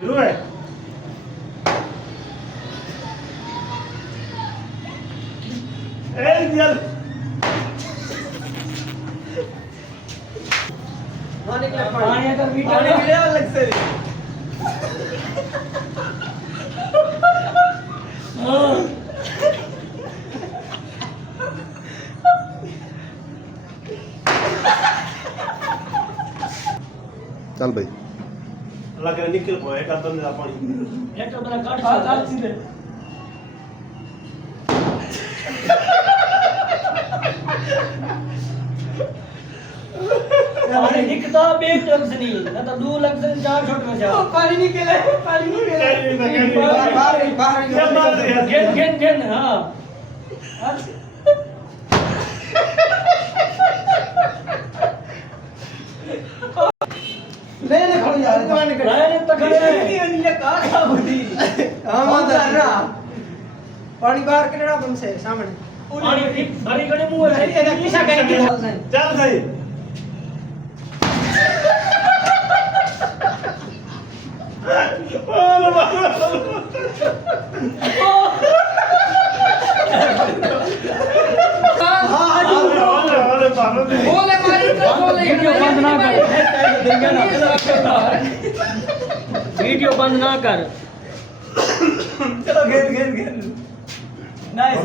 शुरू है यार पानी अगर मीठा निकले अलग से चल भाई अल्लाह करे निकल पाए का तो मेरा पानी एक तो बड़ा काट सीधे पानी निकता बेक लग से नहीं ना तो 2 लग से 4 छोट में जाओ पानी निकले बाहर गेन हां ले खड़ो यार पानी कढ़ाए तो खड़े ये का बुद्धि हां मां पानी बाहर कनेड़ा बन से सामने पानी भरी गड़े मुंह है ये किसा कहेंगे चल भाई वीडियो बंद ना कर चलो घेर नाइस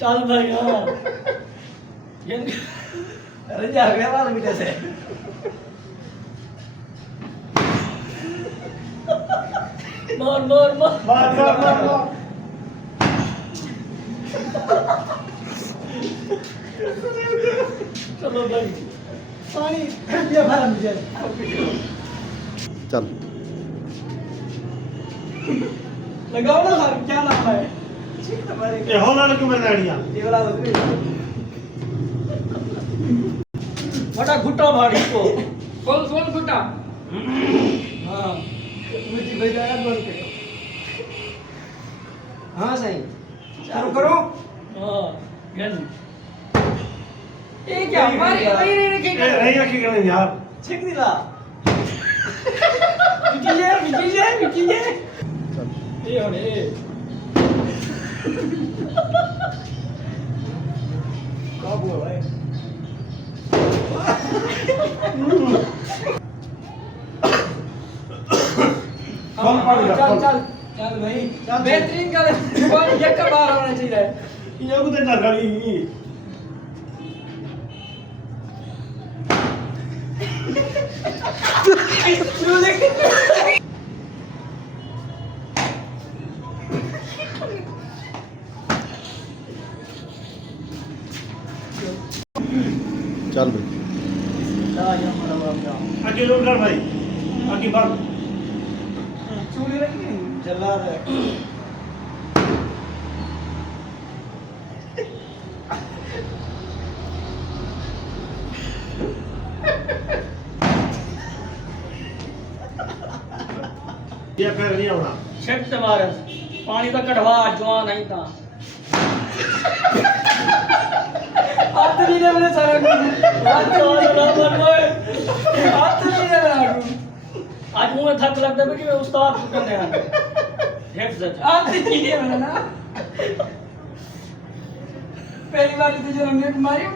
चल भाई हां अरे जा गया वाला मीठे से मार चलो भाई पानी ये भरा मुझे चल लगाओ ना सर क्या नाम है ये होला क्यों मैं गाड़ियां ये वाला बड़ा घुट्टा भाड़ी को फुल घुट्टा हां मुझे भेजा बोल के हां सही चालू करो हां गन ये क्या हमारी नहीं नहीं रखी गए यार छिक दिला मिटी ये ये होने कब हुआ भाई चल भाई बेहतरीन का पानी एक का बार होना चाहिए ये को तो गाड़ी चल भाई आगे लोड कर भाई आगे भाग चूड़ी रखी जला रहा ये फिर नहीं होना छट से मार पानी का कढ़वा जवा नहीं था हाथ नहीं दे मैंने सारा हाथ नहीं दे रहा आज मुंह में थक लगता है कि मैं उस्ताद को करने हैं हेड सच हाथ नहीं दे मैंने ना पहली बार तुझे हमने मारी